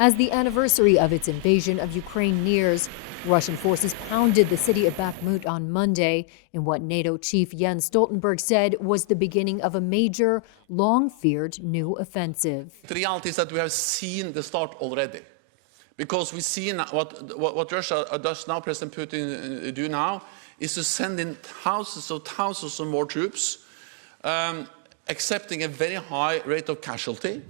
As the anniversary of its invasion of Ukraine nears, Russian forces pounded the city of Bakhmut on Monday in what NATO chief Jens Stoltenberg said was the beginning of a major, long-feared new offensive. The reality is that we have seen the start already. Because we see what Russia does now, President Putin do now, is to send in thousands of more troops, accepting a very high rate of casualty.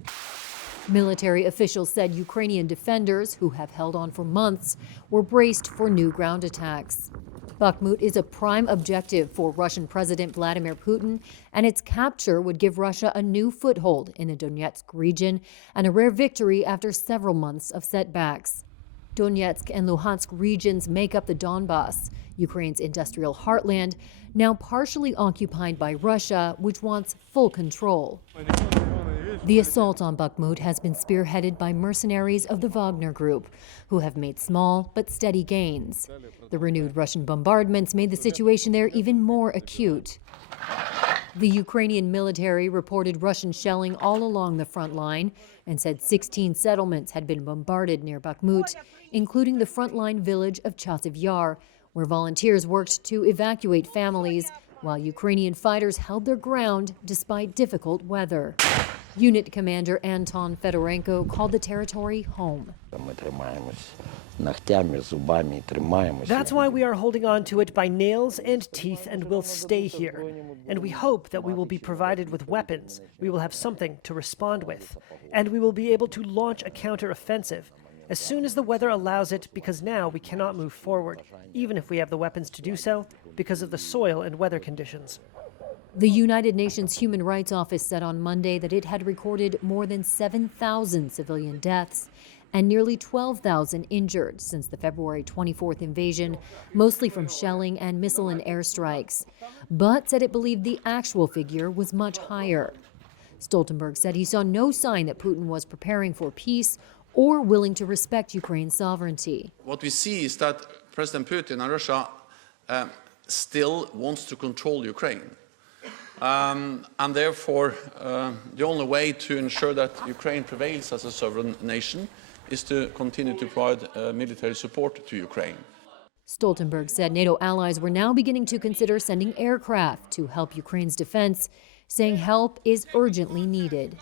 Military officials said Ukrainian defenders, who have held on for months, were braced for new ground attacks. Bakhmut is a prime objective for Russian President Vladimir Putin, and its capture would give Russia a new foothold in the Donetsk region and a rare victory after several months of setbacks. Donetsk and Luhansk regions make up the Donbas, Ukraine's industrial heartland, now partially occupied by Russia, which wants full control. The assault on Bakhmut has been spearheaded by mercenaries of the Wagner Group, who have made small but steady gains. The renewed Russian bombardments made the situation there even more acute. The Ukrainian military reported Russian shelling all along the front line and said 16 settlements had been bombarded near Bakhmut, including the frontline village of Chasiv Yar, where volunteers worked to evacuate families, while Ukrainian fighters held their ground despite difficult weather. Unit Commander Anton Fedorenko called the territory home. That's why we are holding on to it by nails and teeth and will stay here. And we hope that we will be provided with weapons, we will have something to respond with, and we will be able to launch a counter-offensive as soon as the weather allows it, because now we cannot move forward, even if we have the weapons to do so, because of the soil and weather conditions. The United Nations Human Rights Office said on Monday that it had recorded more than 7,000 civilian deaths and nearly 12,000 injured since the February 24th invasion, mostly from shelling and missile and airstrikes, but said it believed the actual figure was much higher. Stoltenberg said he saw no sign that Putin was preparing for peace or willing to respect Ukraine's sovereignty. What we see is that President Putin and Russia still wants to control Ukraine. And therefore, the only way to ensure that Ukraine prevails as a sovereign nation is to continue to provide military support to Ukraine. Stoltenberg said NATO allies were now beginning to consider sending aircraft to help Ukraine's defense, saying help is urgently needed.